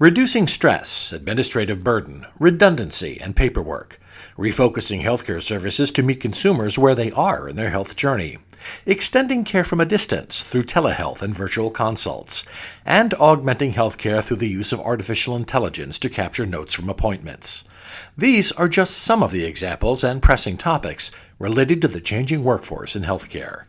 Reducing stress, administrative burden, redundancy, and paperwork. Refocusing healthcare services to meet consumers where they are in their health journey. Extending care from a distance through telehealth and virtual consults. And augmenting healthcare through the use of artificial intelligence to capture notes from appointments. These are just some of the examples and pressing topics related to the changing workforce in healthcare.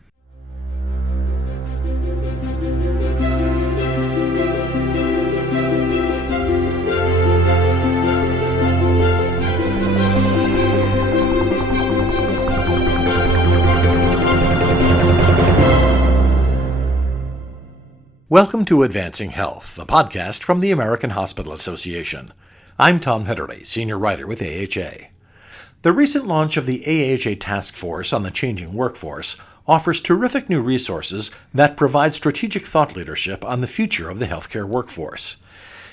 Welcome to Advancing Health, a podcast from the American Hospital Association. I'm Tom Hedderly, Senior Writer with AHA. The recent launch of the AHA Task Force on the Changing Workforce offers terrific new resources that provide strategic thought leadership on the future of the healthcare workforce.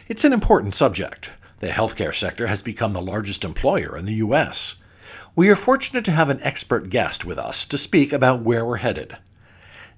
It's an important subject. The healthcare sector has become the largest employer in the U.S. We are fortunate to have an expert guest with us to speak about where we're headed.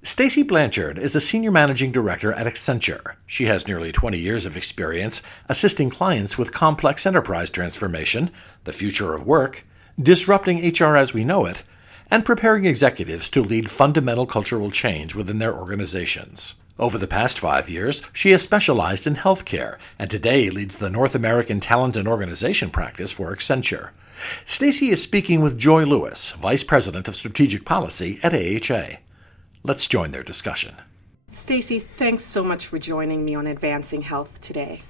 Stacy Blanchard is a Senior Managing Director at Accenture. She has nearly 20 years of experience assisting clients with complex enterprise transformation, the future of work, disrupting HR as we know it, and preparing executives to lead fundamental cultural change within their organizations. Over the past 5 years, she has specialized in healthcare and today leads the North American Talent and Organization practice for Accenture. Stacy is speaking with Joy Lewis, Vice President of Strategic Policy at AHA. Let's join their discussion. Stacy, thanks so much for joining me on Advancing Health today.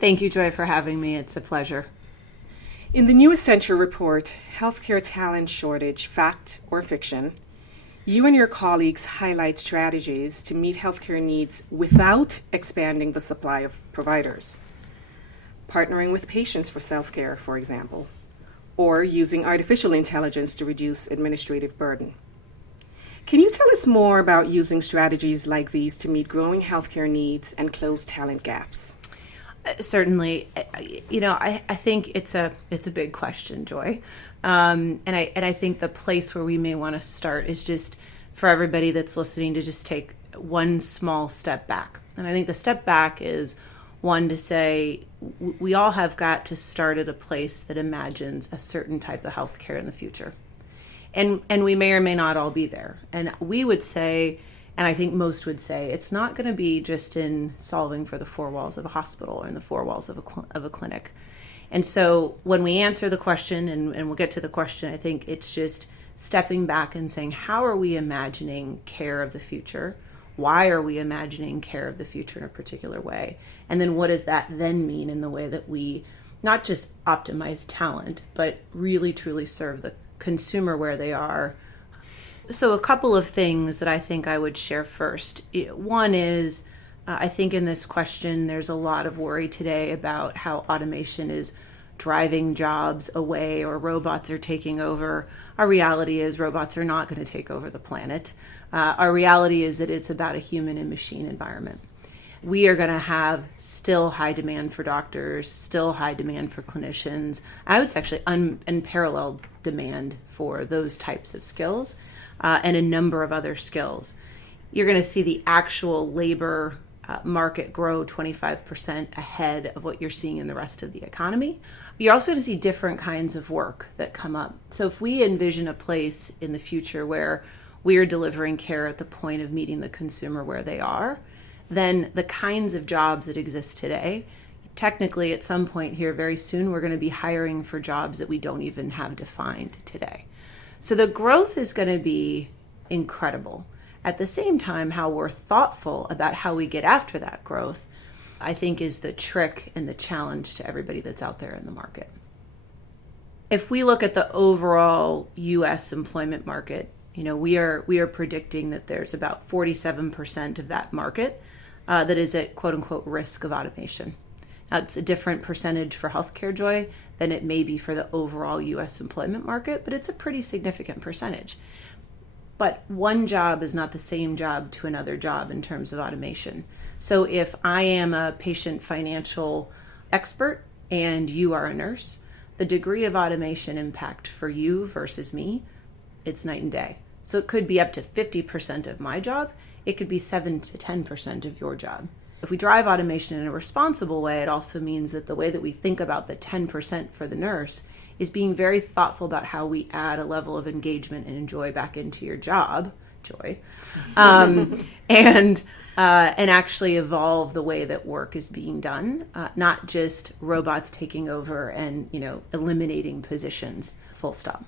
Thank you, Joy, for having me. It's a pleasure. In the new Accenture report, Healthcare Talent Shortage, Fact or Fiction, you and your colleagues highlight strategies to meet healthcare needs without expanding the supply of providers. Partnering with patients for self-care, for example, or using artificial intelligence to reduce administrative burden. Can you tell us more about using strategies like these to meet growing healthcare needs and close talent gaps? Certainly. I think it's a big question, Joy. And I think the place where we may want to start is just for everybody that's listening to just take one small step back. And I think the step back is one to say we all have got to start at a place that imagines a certain type of healthcare in the future. And we may or may not all be there. And we would say, and I think most would say, it's not going to be just in solving for the four walls of a hospital or in the four walls of a clinic. And so when we answer the question, and we'll get to the question, I think it's just stepping back and saying, how are we imagining care of the future? Why are we imagining care of the future in a particular way? And then what does that then mean in the way that we not just optimize talent, but really truly serve the consumer where they are? So a couple of things that I think I would share first. One is, I think in this question, there's a lot of worry today about how automation is driving jobs away or robots are taking over. Our reality is robots are not going to take over the planet. Our reality is that it's about a human and machine environment. We are going to have still high demand for doctors, still high demand for clinicians. I would say actually unparalleled demand for those types of skills and a number of other skills. You're going to see the actual labor market grow 25% ahead of what you're seeing in the rest of the economy. You're also going to see different kinds of work that come up. So if we envision a place in the future where we are delivering care at the point of meeting the consumer where they are, then the kinds of jobs that exist today, technically at some point here very soon, we're going to be hiring for jobs that we don't even have defined today. So the growth is going to be incredible. At the same time, how we're thoughtful about how we get after that growth, I think is the trick and the challenge to everybody that's out there in the market. If we look at the overall U.S. employment market, we are predicting that there's about 47% of that market that is at quote unquote risk of automation. That's a different percentage for healthcare, Joy, than it may be for the overall U.S. employment market, but it's a pretty significant percentage. But one job is not the same job to another job in terms of automation. So if I am a patient financial expert and you are a nurse, the degree of automation impact for you versus me, it's night and day. So it could be up to 50% of my job. It could be 7 to 10% of your job. If we drive automation in a responsible way, it also means that the way that we think about the 10% for the nurse is being very thoughtful about how we add a level of engagement and joy back into your job, and actually evolve the way that work is being done, not just robots taking over and eliminating positions, full stop.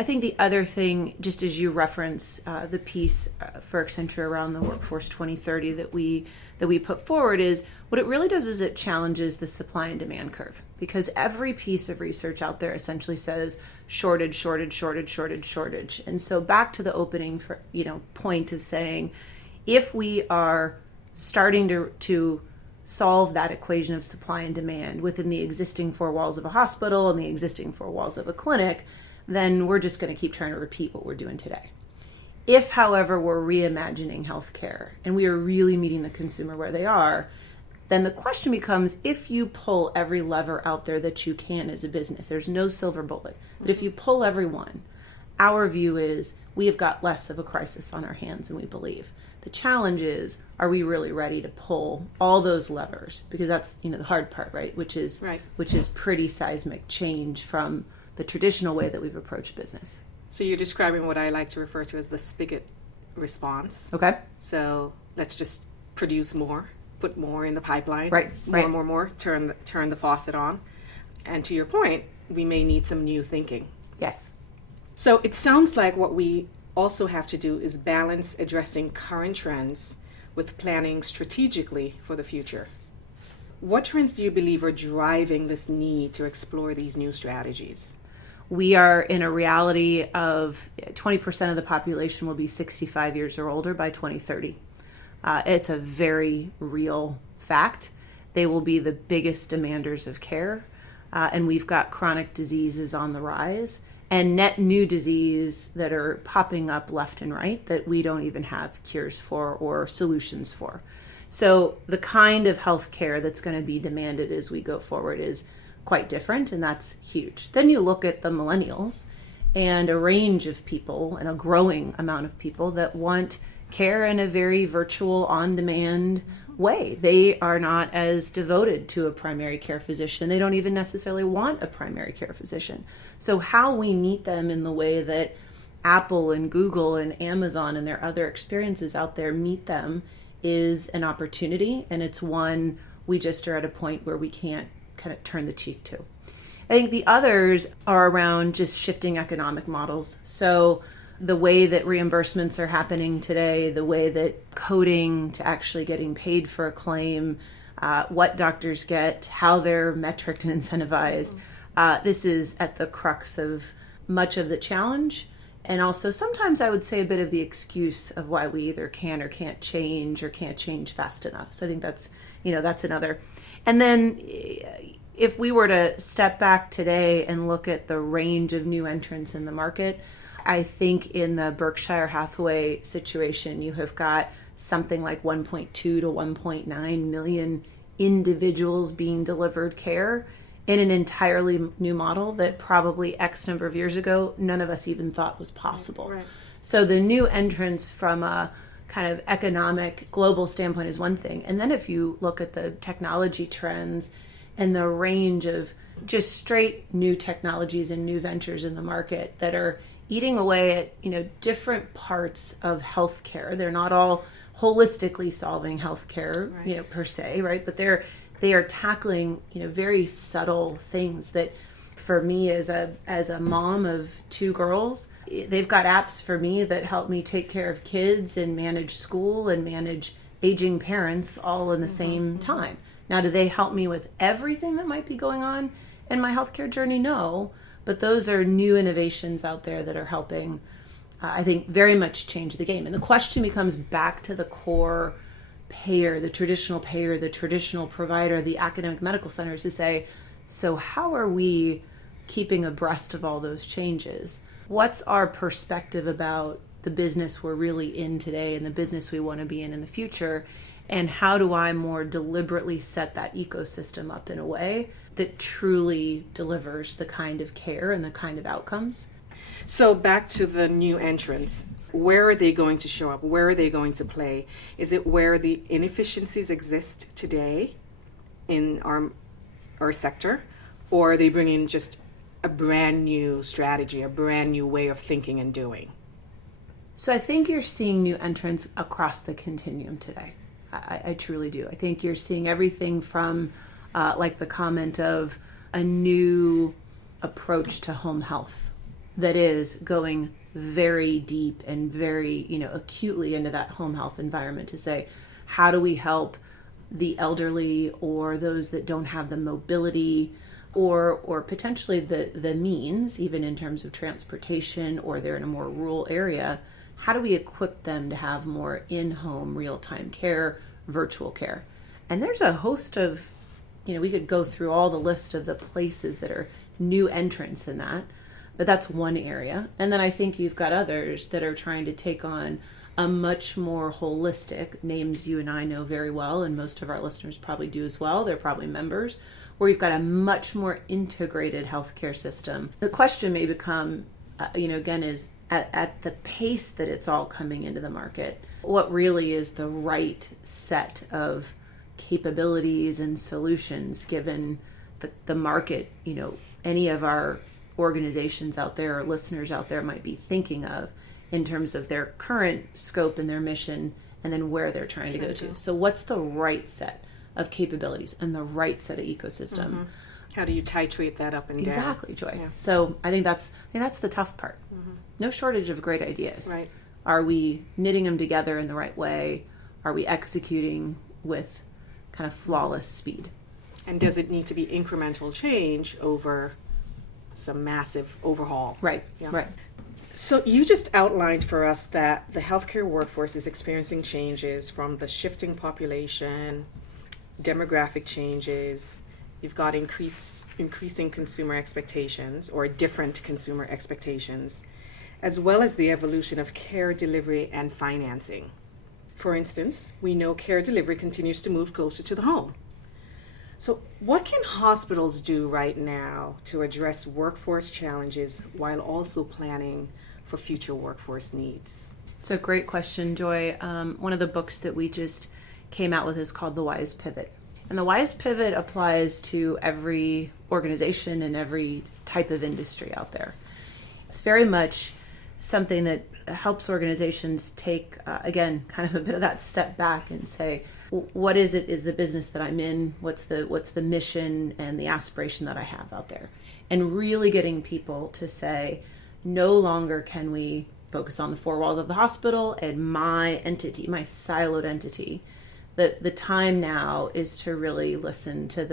I think the other thing, just as you reference the piece for Accenture around the Workforce 2030 that we put forward, is what it really does is it challenges the supply and demand curve, because every piece of research out there essentially says shortage. And so back to the opening point of saying, if we are starting to solve that equation of supply and demand within the existing four walls of a hospital and the existing four walls of a clinic, then we're just going to keep trying to repeat what we're doing today. If, however, we're reimagining healthcare and we are really meeting the consumer where they are, then the question becomes, if you pull every lever out there that you can as a business, there's no silver bullet, but if you pull every one, our view is we have got less of a crisis on our hands than we believe. The challenge is, are we really ready to pull all those levers? Because that's the hard part, right? Which is pretty seismic change from the traditional way that we've approached business. So you're describing what I like to refer to as the spigot response. Okay. So let's just produce more, put more in the pipeline. Right. More. Turn the faucet on. And to your point, we may need some new thinking. Yes. So it sounds like what we also have to do is balance addressing current trends with planning strategically for the future. What trends do you believe are driving this need to explore these new strategies? We are in a reality of 20% of the population will be 65 years or older by 2030. It's a very real fact. They will be the biggest demanders of care, and we've got chronic diseases on the rise and net new disease that are popping up left and right that we don't even have cures for or solutions for. So the kind of health care that's going to be demanded as we go forward is quite different, and that's huge. Then you look at the millennials and a range of people and a growing amount of people that want care in a very virtual, on-demand way. They are not as devoted to a primary care physician. They don't even necessarily want a primary care physician. So how we meet them in the way that Apple and Google and Amazon and their other experiences out there meet them is an opportunity, and it's one we just are at a point where we can't kind of turn the cheek to. I think the others are around just shifting economic models. So the way that reimbursements are happening today, the way that coding to actually getting paid for a claim, what doctors get, how they're metriced and incentivized, this is at the crux of much of the challenge. And also sometimes I would say a bit of the excuse of why we either can or can't change fast enough. So I think that's another. And then if we were to step back today and look at the range of new entrants in the market, I think in the Berkshire Hathaway situation, you have got something like 1.2 to 1.9 million individuals being delivered care in an entirely new model that probably X number of years ago, none of us even thought was possible. Right. So the new entrants from a kind of economic global standpoint is one thing. And then if you look at the technology trends and the range of just straight new technologies and new ventures in the market that are eating away at, different parts of healthcare. They're not all holistically solving healthcare, right, per se, right? But they are tackling, very subtle things that for me as a mom of two girls, they've got apps for me that help me take care of kids and manage school and manage aging parents all in the same time. Now, do they help me with everything that might be going on in my healthcare journey? No, but those are new innovations out there that are helping, I think, very much change the game. And the question becomes back to the core payer, the traditional provider, the academic medical centers to say, so how are we keeping abreast of all those changes? What's our perspective about the business we're really in today and the business we want to be in the future? And how do I more deliberately set that ecosystem up in a way that truly delivers the kind of care and the kind of outcomes? So back to the new entrants. Where are they going to show up? Where are they going to play? Is it where the inefficiencies exist today in our sector? Or are they bringing just a brand new strategy, a brand new way of thinking and doing? So I think you're seeing new entrants across the continuum today. I truly do. I think you're seeing everything from like the comment of a new approach to home health that is going very deep and very, acutely into that home health environment to say, how do we help the elderly or those that don't have the mobility or potentially the means, even in terms of transportation, or they're in a more rural area, how do we equip them to have more in-home real-time care, virtual care? And there's a host of, we could go through all the list of the places that are new entrants in that, but that's one area. And then I think you've got others that are trying to take on a much more holistic, names you and I know very well, and most of our listeners probably do as well. They're probably members, where you've got a much more integrated healthcare system. The question may become, again, is at the pace that it's all coming into the market, what really is the right set of capabilities and solutions given the market, any of our organizations out there or listeners out there might be thinking of in terms of their current scope and their mission, and then where they're trying to go to. So what's the right set of capabilities and the right set of ecosystem? Mm-hmm. How do you titrate that up and down? Exactly, Joy. Yeah. So I think that's the tough part. Mm-hmm. No shortage of great ideas. Right. Are we knitting them together in the right way? Are we executing with kind of flawless speed? And does it need to be incremental change over some massive overhaul? Right, yeah. Right. So you just outlined for us that the healthcare workforce is experiencing changes from the shifting population, demographic changes. You've got increasing consumer expectations, or different consumer expectations, as well as the evolution of care delivery and financing. For instance, we know care delivery continues to move closer to the home. So what can hospitals do right now to address workforce challenges while also planning for future workforce needs? It's a great question, Joy. One of the books that we just came out with is called The Wise Pivot. And the Wise Pivot applies to every organization and every type of industry out there. It's very much something that helps organizations take, again, kind of a bit of that step back and say, what is the business that I'm in? What's the mission and the aspiration that I have out there? And really getting people to say, no longer can we focus on the four walls of the hospital and my entity, my siloed entity. The time now is to really listen to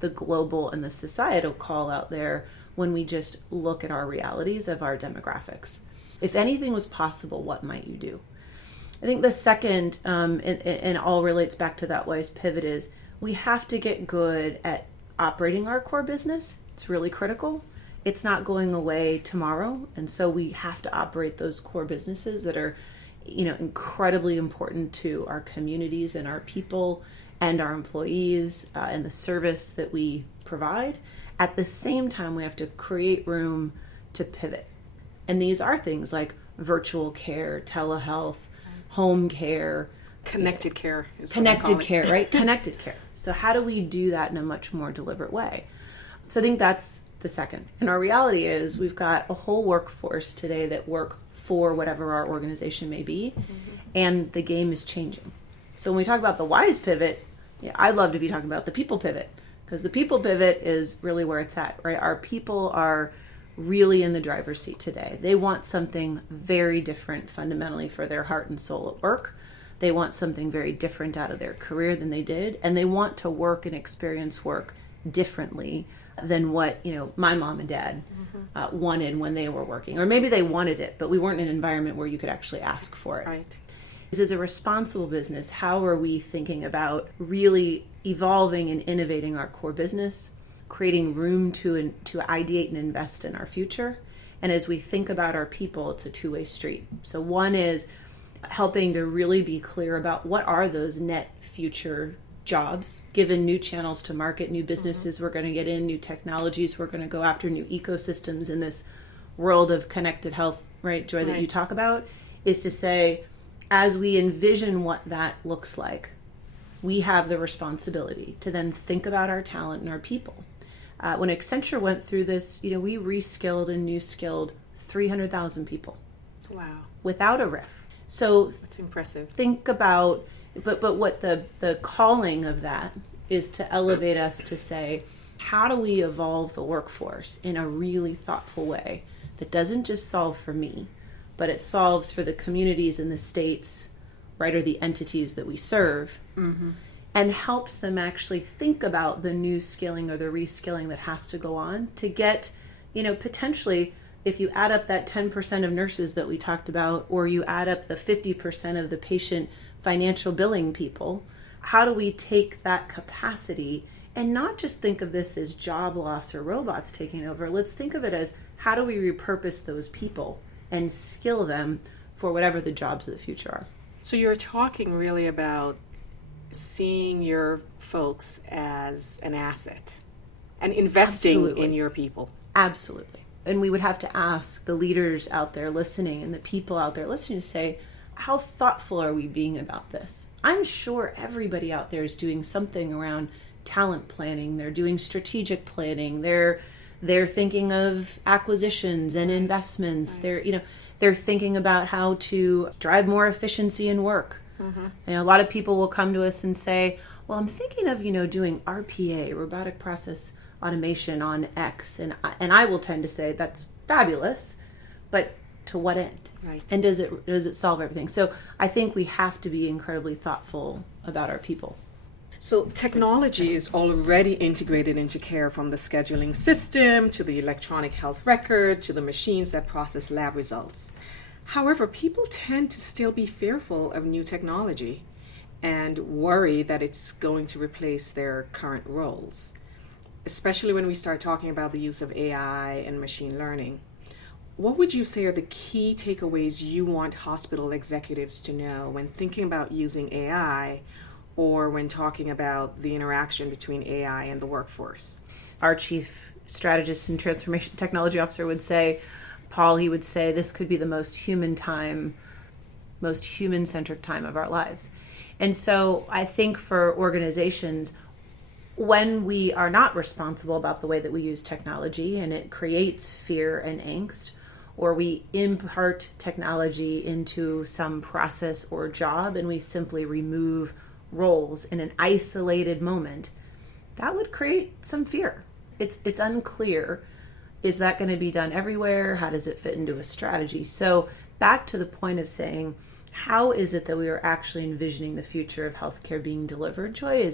the global and the societal call out there when we just look at our realities of our demographics. If anything was possible, what might you do? I think the second, and all relates back to that Wise Pivot, is we have to get good at operating our core business. It's really critical. It's not going away tomorrow. And so we have to operate those core businesses that are, incredibly important to our communities and our people and our employees and the service that we provide. At the same time, we have to create room to pivot. And these are things like virtual care, telehealth, home care. Connected care is what Connected care, right? Connected care. So how do we do that in a much more deliberate way? So I think that's the second. And our reality is we've got a whole workforce today that work for whatever our organization may be, and the game is changing. So when we talk about the Wise Pivot, I'd love to be talking about the people pivot, because the people pivot is really where it's at, right? Our people are really in the driver's seat today. They want something very different fundamentally for their heart and soul at work. They want something very different out of their career than they did, and they want to work and experience work differently than what my mom and dad wanted when they were working. Or maybe they wanted it, but we weren't in an environment where you could actually ask for it. Right. As a responsible business, how are we thinking about really evolving and innovating our core business, creating room to ideate and invest in our future? And as we think about our people, it's a two-way street. So one is helping to really be clear about what are those net future jobs, given new channels to market, new businesses we're going to get in, new technologies we're going to go after, new ecosystems in this world of connected health, right, Joy, that you talk about. is to say, as we envision what that looks like, we have the responsibility to then think about our talent and our people. When Accenture went through this, we reskilled and new skilled 300,000 people. Wow. Without a RIF. So that's impressive. Think about, but what the calling of that is to elevate us to say, how do we evolve the workforce in a really thoughtful way that doesn't just solve for me, but it solves for the communities and the states, right, or the entities that we serve, and helps them actually think about the new skilling or the reskilling that has to go on to get, potentially, if you add up that 10% of nurses that we talked about, or you add up the 50% of the patient financial billing people, how do we take that capacity and not just think of this as job loss or robots taking over? Let's think of it as, how do we repurpose those people and skill them for whatever the jobs of the future are? So you're talking really about seeing your folks as an asset and investing Absolutely. in your people. Absolutely. And we would have to ask the leaders out there listening and the people out there listening to say, how thoughtful are we being about this? I'm sure everybody out there is doing something around talent planning. They're doing strategic planning. They're thinking of acquisitions and investments. Right. They're thinking about how to drive more efficiency in work. A lot of people will come to us and say, well, I'm thinking of, doing RPA, robotic process automation on X. And I will tend to say that's fabulous, but to what end? Right. And does it solve everything? So I think we have to be incredibly thoughtful about our people. So technology is already integrated into care, from the scheduling system to the electronic health record to the machines that process lab results. However, people tend to still be fearful of new technology and worry that it's going to replace their current roles, especially when we start talking about the use of AI and machine learning. What would you say are the key takeaways you want hospital executives to know when thinking about using AI, or when talking about the interaction between AI and the workforce? Our chief strategist and transformation technology officer would say, Paul, he would say, this could be the most human-centric time of our lives. And so I think for organizations, when we are not responsible about the way that we use technology and it creates fear and angst, or we impart technology into some process or job and we simply remove roles in an isolated moment, that would create some fear. It's unclear. Is that going to be done everywhere? How does it fit into a strategy? So back to the point of saying, how is it that we are actually envisioning the future of healthcare being delivered? Joy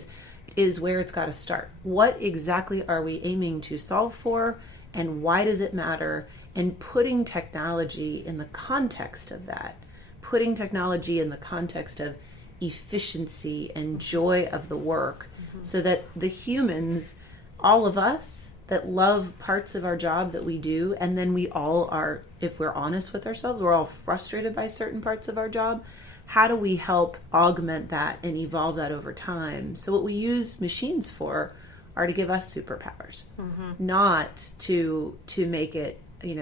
is where it's got to start. What exactly are we aiming to solve for, and why does it matter? And putting technology in the context of that, putting technology in the context of efficiency and joy of the work, so that the humans, all of us that love parts of our job that we do, and then we all are, if we're honest with ourselves, we're all frustrated by certain parts of our job. How do we help augment that and evolve that over time? So what we use machines for are to give us superpowers, not to make it,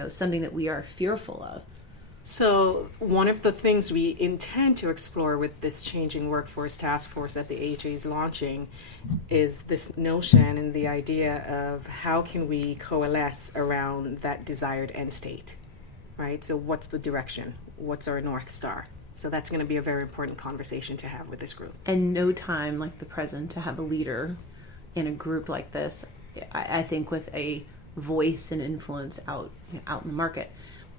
something that we are fearful of. So one of the things we intend to explore with this changing workforce task force that the AHA is launching is this notion and the idea of how can we coalesce around that desired end state, right? So what's the direction? What's our North Star? So that's going to be a very important conversation to have with this group. And no time like the present to have a leader in a group like this, I think, with a voice and influence out in the market.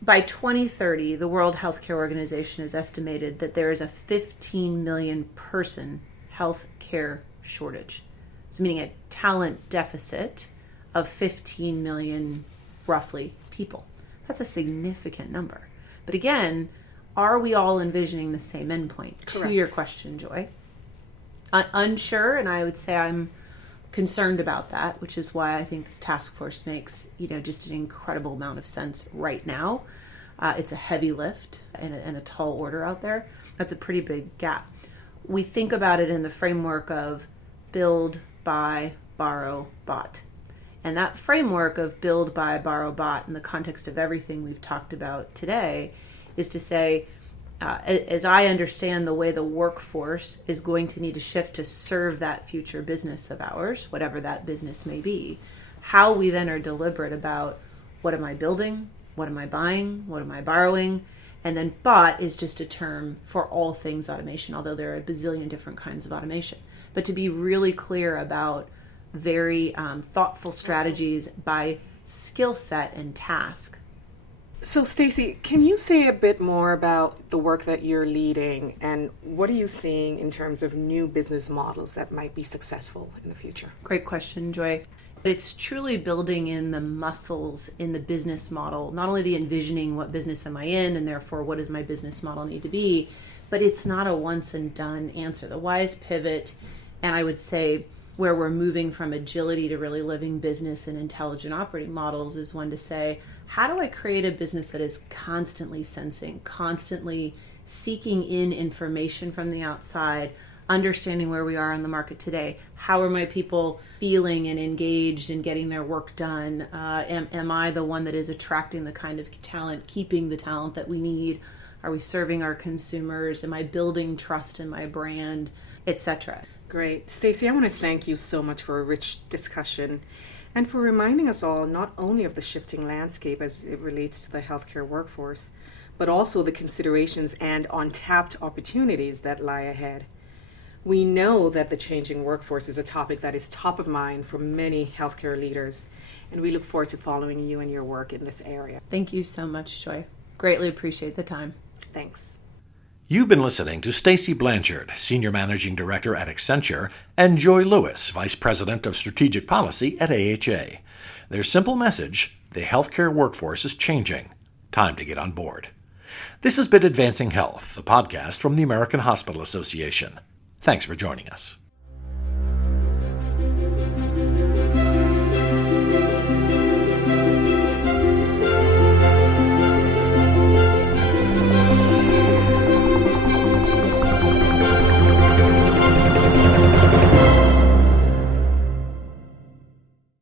By 2030, the World Healthcare Organization has estimated that there is a 15 million person healthcare shortage. So meaning a talent deficit of 15 million, roughly, people. That's a significant number. But again, are we all envisioning the same endpoint? Correct. To your question, Joy. Unsure, and I would say I'm concerned about that, which is why I think this task force makes, just an incredible amount of sense right now. It's a heavy lift and a tall order out there. That's a pretty big gap. We think about it in the framework of build, buy, borrow, bot. And that framework of build, buy, borrow, bot in the context of everything we've talked about today is to say, as I understand the way the workforce is going to need to shift to serve that future business of ours, whatever that business may be, how we then are deliberate about what am I building, what am I buying, what am I borrowing, and then bought is just a term for all things automation, although there are a bazillion different kinds of automation. But to be really clear about very thoughtful strategies by skill set and task. So, Stacy, can you say a bit more about the work that you're leading and what are you seeing in terms of new business models that might be successful in the future? Great question, Joy. It's truly building in the muscles in the business model, not only the envisioning what business am I in and therefore what does my business model need to be, but it's not a once and done answer. The wise pivot, and I would say where we're moving from agility to really living business and intelligent operating models, is one to say, how do I create a business that is constantly sensing, constantly seeking in information from the outside, understanding where we are in the market today? How are my people feeling and engaged and getting their work done? Am I the one that is attracting the kind of talent, keeping the talent that we need? Are we serving our consumers? Am I building trust in my brand, etc.? Great. Stacy, I want to thank you so much for a rich discussion and for reminding us all not only of the shifting landscape as it relates to the healthcare workforce, but also the considerations and untapped opportunities that lie ahead. We know that the changing workforce is a topic that is top of mind for many healthcare leaders, and we look forward to following you and your work in this area. Thank you so much, Joy. Greatly appreciate the time. Thanks. You've been listening to Stacy Blanchard, Senior Managing Director at Accenture, and Joy Lewis, Vice President of Strategic Policy at AHA. Their simple message: the healthcare workforce is changing. Time to get on board. This has been Advancing Health, a podcast from the American Hospital Association. Thanks for joining us.